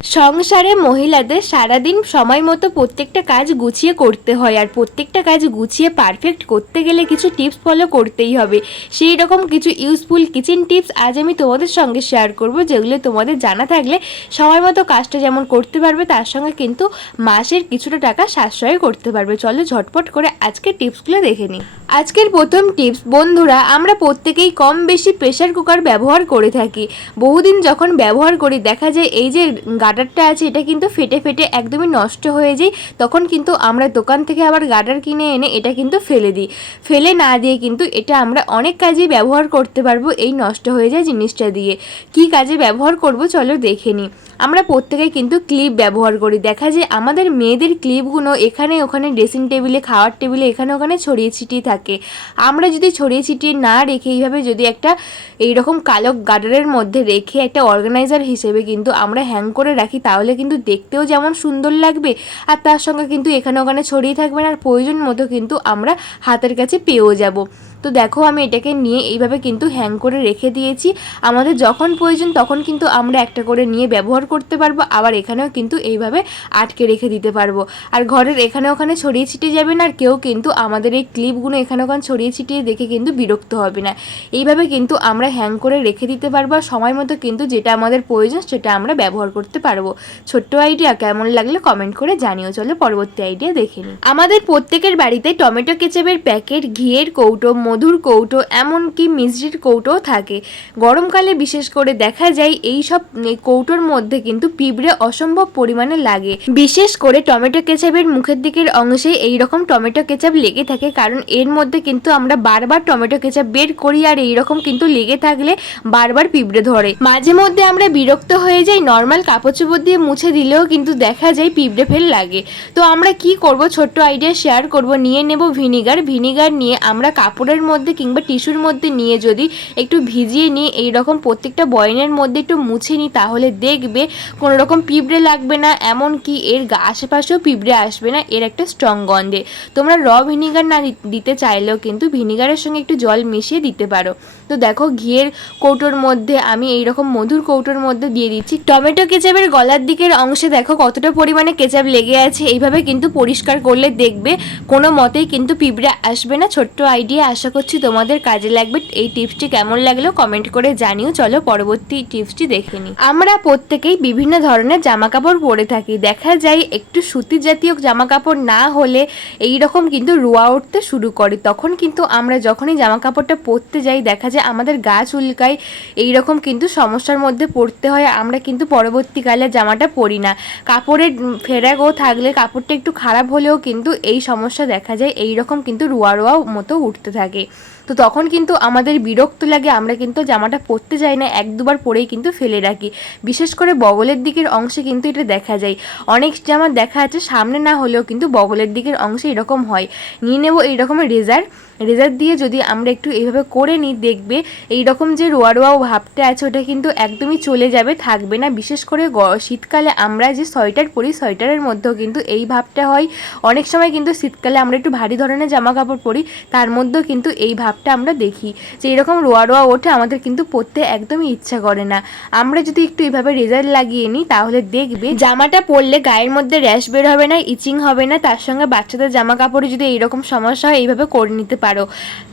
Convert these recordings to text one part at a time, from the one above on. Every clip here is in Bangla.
সংসারে মহিলাদের সারাদিন সময় মতো প্রত্যেকটা কাজ গুছিয়ে করতে হয় আর প্রত্যেকটা কাজ গুছিয়ে পারফেক্ট করতে গেলে কিছু টিপস ফলো করতেই হবে। সেই রকম কিছু ইউজফুল কিচেন টিপস আজ আমি তোমাদের সঙ্গে শেয়ার করব যেগুলো তোমাদের জানা থাকলে সময় মতো কাজটা যেমন করতে পারবে, তার সঙ্গে কিন্তু মাসের কিছুটা টাকা সাশ্রয় করতে পারবে। চলো ঝটপট করে আজকের টিপসগুলো দেখে নিই। আজকের প্রথম টিপস বন্ধুরা, আমরা প্রত্যেকেই কম বেশি প্রেশার কুকার ব্যবহার করে থাকি। বহুদিন যখন ব্যবহার করি, দেখা যায় এই যে গার্ডারটা আছে, এটা কিন্তু ফেটে ফেটে একদমই নষ্ট হয়ে যায়। তখন কিন্তু আমরা দোকান থেকে আবার গার্ডার কিনে এনে এটা কিন্তু ফেলে দিই। ফেলে না দিয়ে কিন্তু এটা আমরা অনেক কাজেই ব্যবহার করতে পারব এই নষ্ট হয়ে যায় জিনিসটা দিয়ে। কি কাজে ব্যবহার করব চলো দেখে নিই। আমরা প্রত্যেকেই কিন্তু ক্লিপ ব্যবহার করি। দেখা যায় আমাদের মেয়েদের ক্লিপগুলো এখানে ওখানে ড্রেসিং টেবিলে খাওয়ার টেবিলে এখানে ওখানে ছড়িয়ে ছিটিয়ে থাকে। আমরা যদি ছড়িয়ে ছিটিয়ে না রেখে এইভাবে যদি একটা এইরকম কালো গার্ডারের মধ্যে রেখে একটা অর্গানাইজার হিসেবে কিন্তু আমরা হ্যাং করে রাখি, তাহলে কিন্তু দেখতেও যেমন সুন্দর লাগবে। আর তার সঙ্গে কিন্তু এখানে ওখানে ছড়িয়ে থাকবে না, আর প্রয়োজন মতো কিন্তু আমরা হাতের কাছে পেয়েও যাব। তো দেখো আমি এটাকে নিয়ে এইভাবে কিন্তু হ্যাং করে রেখে দিয়েছি। আমাদের যখন প্রয়োজন তখন কিন্তু আমরা একটা করে নিয়ে ব্যবহার করতে পারব, আবার এখানেও কিন্তু এইভাবে আটকে রেখে দিতে পারব। আর ঘরের এখানে ওখানে ছড়িয়ে ছিটিয়ে যাবে না, আর কেউ কিন্তু আমাদের এই ক্লিপগুলো এখানে ওখানে ছড়িয়ে ছিটিয়ে দেখে কিন্তু বিরক্ত হবে না। এইভাবে কিন্তু আমরা হ্যাং করে রেখে দিতে পারব, আর সময় মতো কিন্তু যেটা আমাদের প্রয়োজন সেটা আমরা ব্যবহার করতে পারব। ছোট্ট আইডিয়া কেমন লাগলে কমেন্ট করে জানিও। চলো পরবর্তী আইডিয়া দেখে নিই। আমাদের প্রত্যেকের বাড়িতে টমেটো কেচাপের প্যাকেট, ঘিয়ের কৌটো, মধুর কৌটো, এমনকি মিষ্টির কৌটোও থাকে। গরমকালে বিশেষ করে দেখা যায় এই সব কৌটোর মধ্যে কিন্তু পিঁপড়ে অসম্ভব পরিমাণে লাগে। বিশেষ করে টমেটো কেচাপের মুখের দিকের অংশে এই রকম টমেটো কেচাপ লেগে থাকে, কারণ এর মধ্যে কিন্তু আমরা বারবার টমেটো কেচাপ বের করি আর এই রকম কিন্তু লেগে থাকলে বারবার পিঁপড়ে ধরে। মাঝে মধ্যে আমরা বিরক্ত হয়ে যাই নর্মাল কাপড় চোপড় দিয়ে মুছে দিলেও কিন্তু দেখা যায় পিঁপড়ে ফেল লাগে। তো আমরা কি করব? ছোট্ট আইডিয়া শেয়ার করব। নিয়ে নেব ভিনিগার ভিনিগার নিয়ে আমরা কাপড়ের মধ্যে কিংবা টিস্যুর মধ্যে নিয়ে যদি একটু ভিজিয়ে নিয়ে এই রকম প্রত্যেকটা বয়নের মধ্যে একটু মুছে নিই, তাহলে দেখবে কোনো রকম পিঁপড়ে লাগবে না। এমন কি এর আশেপাশেও পিঁপড়ে আসবে না। এর একটা স্ট্রং গন্ধে। তোমরা র ভিনিগার না দিতে চাইলেও কিন্তু ভিনিগারের সঙ্গে একটু জল মিশিয়ে দিতে পারো। তো দেখো, ঘিয়ের কৌটোর মধ্যে আমি এই রকম মধুর কৌটোর মধ্যে দিয়ে দিচ্ছি। টমেটো কেচাপের গলার দিকের অংশে দেখো কতটা পরিমাণে কেচাপ লেগে আছে। এইভাবে কিন্তু পরিষ্কার করলে দেখবে কোনো মতেই কিন্তু পিঁপড়ে আসবে না। ছোট্ট আইডিয়া আশা করছি তোমাদের কাজে লাগবে। এই টিপসটি কেমন লাগল কমেন্ট করে জানিও। চলো পরবর্তী টিপসটি দেখে নিই। আমরা প্রত্যেকেই বিভিন্ন ধরনের জামা কাপড় পরে থাকি। দেখা যায় একটু সুতির জাতীয় জামা কাপড় না হলে এই রকম কিন্তু রোয়া উঠতে শুরু করে। তখন কিন্তু আমরা যখনই জামা কাপড়টা পরতে যাই, দেখা যায় আমাদের গা চুলকায়। এই রকম কিন্তু সমস্যার মধ্যে পড়তে হয়। আমরা কিন্তু পরবর্তীকালে জামাটা পরি না। কাপড়ের ফেরাগো থাকলে কাপড়টা একটু খারাপ হলেও কিন্তু এই সমস্যা দেখা যায়। এই রকম কিন্তু রোয়া রোয়া মতো উঠতে থাকে। তো তখন কিন্তু আমাদের বিরক্ত লাগে, আমরা কিন্তু জামাটা পরতে যাই না, এক দুবার পরেই কিন্তু ফেলে রাখি। বিশেষ করে বগলের দিকের অংশে কিন্তু এটা দেখা যায়। অনেক জামা দেখা আছে সামনে না হলেও কিন্তু বগলের দিকের অংশে এরকম হয়। নিয়ে নেব এই রকমের রেজার। রেজার দিয়ে যদি আমরা একটু এইভাবে করে নিই, দেখবে এই রকম যে রোয়া রোয়া ভাবটা আছে, ওটা কিন্তু একদমই চলে যাবে, থাকবে না। বিশেষ করে শীতকালে আমরা যে সোয়েটার পরি, সোয়েটারের মধ্যেও কিন্তু এই ভাবটা হয়। অনেক সময় কিন্তু শীতকালে আমরা একটু ভারী ধরনের জামা কাপড় পরি, তার মধ্যেও কিন্তু এই ভাবটা আমরা দেখি, যে এরকম রোয়া রোয়া ওঠে আমাদের কিন্তু পরতে একদমই ইচ্ছা করে না। আমরা যদি একটু এইভাবে রেজার লাগিয়ে নিই, তাহলে দেখবে জামাটা পরলে গায়ের মধ্যে র্যাশ বের হবে না ইচিং হবে না, তার সঙ্গে বাচ্চাদের জামা কাপড়ে যদি এইরকম সমস্যা হয়, এইভাবে করে নিতে পারো।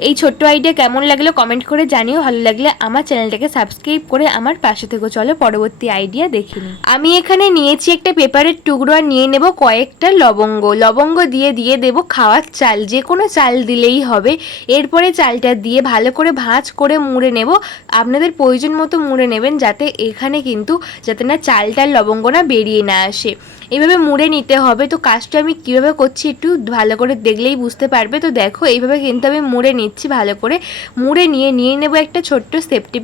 এই ছোট্ট আইডিয়া কেমন লাগল কমেন্ট করে জানিও, ভালো লাগলে আমার চ্যানেলটাকে সাবস্ক্রাইব করে আমার পাশে থেকে। চলো পরবর্তী আইডিয়া দেখে আমি এখানে নিয়েছি একটা পেপারের টুকরো আর নিয়ে নেব কয়েকটা লবঙ্গ। লবঙ্গ দিয়ে দিয়ে দেব খাওয়ার চাল যে কোনো চাল দিলেই হবে। এরপরে চালটা দিয়ে ভালো করে ভাঁজ করে মুড়ে নেব। আপনাদের প্রয়োজন মতো মুড়ে নেবেন যাতে এখানে কিন্তু যাতে না চালটার লবঙ্গ না বেরিয়ে না আসে। এইভাবে মুড়ে নিতে হবে। তো কাজটা আমি কীভাবে করছি একটু ভালো করে দেখলেই বুঝতে পারবে। তো দেখো, এইভাবে কিন্তু আমি মুড়ে নিচ্ছি ভালো করে। মুড়ে নিয়ে নিয়ে নেব একটা ছোট্ট সেফটি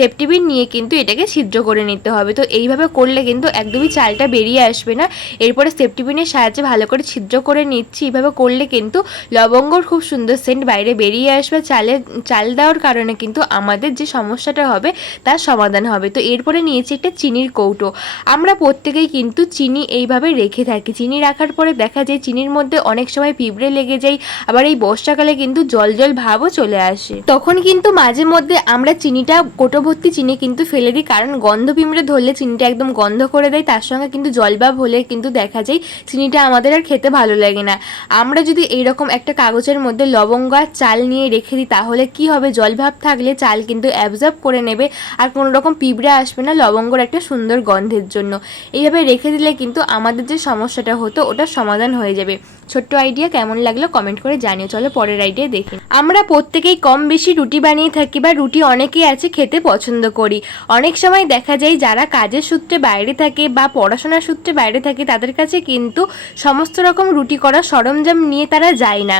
সেফটি পিন নিয়ে কিন্তু এটাকে ছিদ্র করে নিতে হবে। তো এইভাবে করলে কিন্তু একদমই চালটা বেরিয়ে আসবে না। এরপরে সেফটি পিনের সাহায্যে ভালো করে ছিদ্র করে নিচ্ছি। এইভাবে করলে কিন্তু লবঙ্গর খুব সুন্দর সেন্ট বাইরে বেরিয়ে আসবে। চালে, চাল দেওয়ার কারণে কিন্তু আমাদের যে সমস্যাটা হবে, তার সমাধান হবে। তো এরপরে নিয়েছি একটা চিনির কৌটো। আমরা প্রত্যেকেই কিন্তু চিনি এইভাবে রেখে থাকি। চিনি রাখার পরে দেখা যায় চিনির মধ্যে অনেক সময় পিঁপড়ে লেগে যায়। আবার এই বর্ষাকালে কিন্তু জল জল ভাবও চলে আসে। তখন কিন্তু মাঝে মধ্যে আমরা চিনিটা কোটো ভর্তি চিনি কিন্তু ফেলে দিই। কারণ গন্ধ পিঁমড়ে ধরলে চিনিটা একদম গন্ধ করে দেয়, তার সঙ্গে কিন্তু জলভাব হলে কিন্তু দেখা যায় চিনিটা আমাদের আর খেতে ভালো লাগে না। আমরা যদি এইরকম একটা কাগজের মধ্যে লবঙ্গ আর চাল নিয়ে রেখে দিই, তাহলে কি হবে? জলভাব থাকলে চাল কিন্তু অ্যাবজর্ব করে নেবে আর কোনো রকম পিঁপড়ে আসবে না লবঙ্গর একটা সুন্দর গন্ধের জন্য। এইভাবে রেখে দিলে কিন্তু আমাদের যে সমস্যাটা হতো, ওটার সমাধান হয়ে যাবে। ছোট্ট আইডিয়া কেমন লাগল কমেন্ট করে জানিও। চলো পরের আইডিয়া দেখি। আমরা প্রত্যেকেই কম বেশি রুটি বানিয়ে থাকি বা রুটি অনেকেই আছে খেতে পছন্দ করি। অনেক সময় দেখা যায় যারা কাজের সূত্রে বাইরে থাকে বা পড়াশোনার সূত্রে বাইরে থাকে তাদের কাছে কিন্তু সমস্ত রকম রুটি করার সরঞ্জাম নিয়ে তারা যায় না।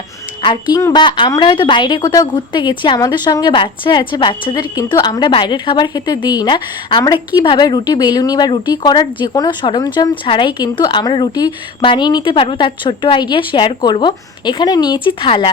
আর কিংবা আমরা হয়তো বাইরে কোথাও ঘুরতে গেছি, আমাদের সঙ্গে বাচ্চা আছে, বাচ্চাদের কিন্তু আমরা বাইরের খাবার খেতে দিই না। আমরা কীভাবে রুটি বেলুনি বা রুটি করার যে কোনো সরঞ্জাম ছাড়াই কিন্তু আমরা রুটি বানিয়ে নিতে পারব তার ছোট্ট আইডিয়া শেয়ার করব। এখানে নিয়েছি থালা।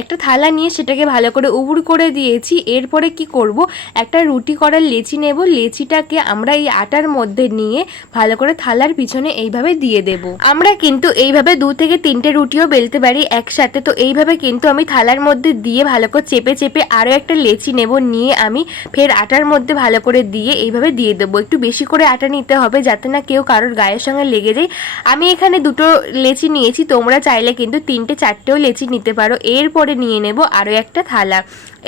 একটা থালা নিয়ে সেটাকে ভালো করে উবুড় করে দিয়েছি। এরপরে কি করব? একটা রুটি করার লেচি নেব। লেচিটাকে আমরা এই আটার মধ্যে নিয়ে ভালো করে থালার পিছনে এইভাবে দিয়ে দেব। আমরা কিন্তু এইভাবে দু থেকে তিনটে রুটিও বেলতে পারি একসাথে। তো এইভাবে কিন্তু আমি থালার মধ্যে দিয়ে ভালো করে চেপে চেপে আরও একটা লেচি নেব। নিয়ে আমি ফের আটার মধ্যে ভালো করে দিয়ে এইভাবে দিয়ে দেবো। একটু বেশি করে আটা নিতে হবে যাতে না কেউ কারোর গায়ের সঙ্গে লেগে যায়। আমি এখানে দুটো লেচি নিয়েছি। তোমরা চাইলে কিন্তু তিনটে চারটেও লেচি নিতে পারো। এরপরে নিয়ে নেব আরও একটা থালা।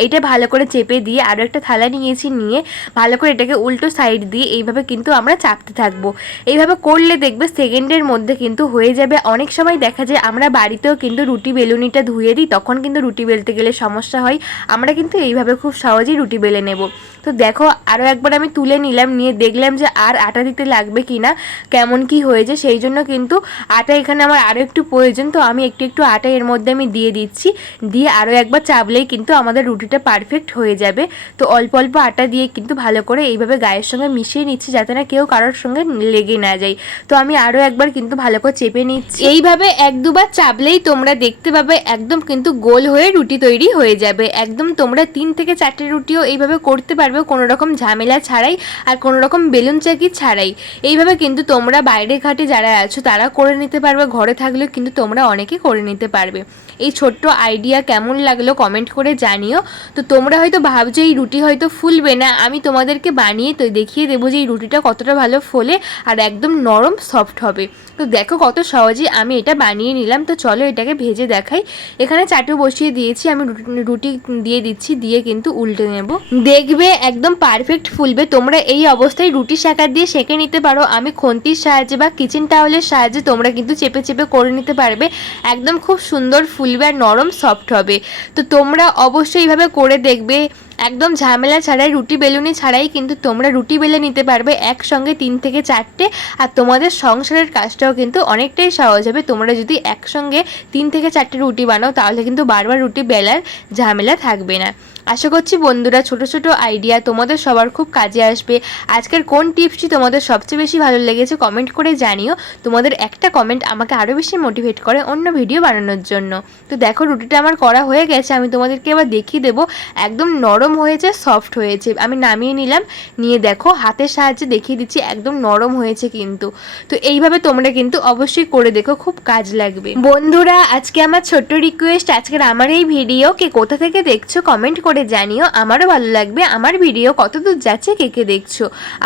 এটা ভালো করে চেপে দিয়ে আরও একটা থালা নিয়েছি। নিয়ে ভালো করে এটাকে উল্টো সাইড দিয়ে এইভাবে কিন্তু আমরা চাপতে থাকব। এইভাবে করলে দেখবে সেকেন্ডের মধ্যে কিন্তু হয়ে যাবে। অনেক সময় দেখা যায় আমরা বাড়িতেও কিন্তু রুটি বেলুনিটা ধুয়ে দিই, তখন কিন্তু রুটি বেলতে গেলে সমস্যা হয়। আমরা কিন্তু এইভাবে খুব সহজেই রুটি বেলে নেব। তো দেখো আরও একবার আমি তুলে নিলাম, নিয়ে দেখলাম যে আর আটা দিতে লাগবে কি না কেমন কি হয়েছে, সেই জন্য কিন্তু আটা এখানে আমার আরও একটু প্রয়োজন, তো আমি একটু একটু আটা এর মধ্যে আমি দিয়ে দিচ্ছি, দিয়ে আরও একবার চাপলেই কিন্তু আমাদের রুটিটা পারফেক্ট হয়ে যাবে, তো অল্প অল্প আটা দিয়ে কিন্তু ভালো করে এইভাবে গায়ের সঙ্গে মিশিয়ে নিচ্ছি, যাতে না কেউ কারোর সঙ্গে লেগে না যায়, তো আমি আরও একবার কিন্তু ভালো করে চেপে নিচ্ছি। এইভাবে এক দুবার চাপলেই তোমরা দেখতে পাবে, একদম কিন্তু গোল হয়ে রুটি তৈরি হয়ে যাবে, একদম তোমরা তিন থেকে চারটে রুটিও এইভাবে করতে পারবে কোনো রকম ঝামেলা ছাড়াই আর কোনো রকম বেলুন চাকি ছাড়াই। এইভাবে কিন্তু তোমরা বাইরে ঘাটে যারা আছো তারা করে নিতে পারবে, ঘরে থাকলেও কিন্তু তোমরা অনেকে করে নিতে পারবে। এই ছোট্ট আইডিয়া কেমন লাগল কমেন্ট করে জানিও। তো তোমরা হয়তো ভাবছ এই রুটি হয়তো ফুলবে না, আমি তোমাদেরকে বানিয়ে তো দেখিয়ে দেবো যে এই রুটিটা কতটা ভালো ফোলে আর একদম নরম সফট হবে। তো দেখো কত সহজেই আমি এটা বানিয়ে নিলাম, তো চলো এটাকে ভেজে দেখাই। এখানে চাটু বসিয়ে দিয়েছি, আমি রুটি- দিয়ে দিচ্ছি, দিয়ে কিন্তু উল্টে নেব। দেখবে একদম পারফেক্ট ফুলবে, তোমরা এই অবস্থায় রুটি শাকার দিয়ে সেঁকে নিতে পারো, আমি খন্তির সাহায্যে বা কিচেন টাওয়েলের সাহায্যে তোমরা কিন্তু চেপে চেপে করে নিতে পারবে। একদম খুব সুন্দর ফুলবে আর নরম সফট হবে। তো তোমরা অবশ্যই এইভাবে করে দেখবে। একদম ঝামেলা ছাড়াই, রুটি বেলুনি ছাড়াই কিন্তু তোমরা রুটি বেলে নিতে পারবে একসঙ্গে তিন থেকে চারটে। আর তোমাদের সংসারের কাজটাও কিন্তু অনেকটাই সহজ হবে। তোমরা যদি একসঙ্গে তিন থেকে চারটে রুটি বানাও, তাহলে কিন্তু বারবার রুটি বেলার ঝামেলা থাকবে না। আশা করছি বন্ধুরা, ছোট ছোট আইডিয়া তোমাদের সবার খুব কাজে আসবে। আজকের কোন টিপসটি তোমাদের সবচেয়ে বেশি ভালো লেগেছে কমেন্ট করে জানিও। তোমাদের একটা কমেন্ট আমাকে আরও বেশি মোটিভেট করে অন্য ভিডিও বানানোর জন্য। তো দেখো, রুটিটা আমার করা হয়ে গেছে, আমি তোমাদেরকে এবার দেখিয়ে দেবো। একদম নরম হয়েছে সফট হয়েছে। আমি নামিয়ে নিলাম, নিয়ে দেখো, হাতের সাহায্যে দেখিয়ে দিচ্ছি, একদম নরম হয়েছে কিন্তু। তো এইভাবে তোমরা কিন্তু অবশ্যই করে দেখো, খুব কাজ লাগবে। বন্ধুরা, আজকে আমার ছোট্ট রিকোয়েস্ট আজকের আমার এই ভিডিও কে কোথা থেকে দেখছ কমেন্ট করে জানিও। আমারও ভালো লাগবে। আমার ভিডিও কত দূর যাচ্ছে, কে কে দেখছ।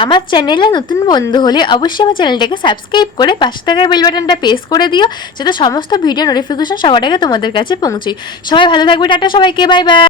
আমার চ্যানেলে নতুন বন্ধু হলে অবশ্যই আমার চ্যানেলটাকে সাবস্ক্রাইব করে পাশে থাকা বেল বাটনটা প্রেস করে দিও, যাতে সমস্ত ভিডিও নোটিফিকেশন সবার আগে তোমাদের কাছে পৌঁছয় সবাই ভালো থাকবে, টাটা সবাইকে বাই বাই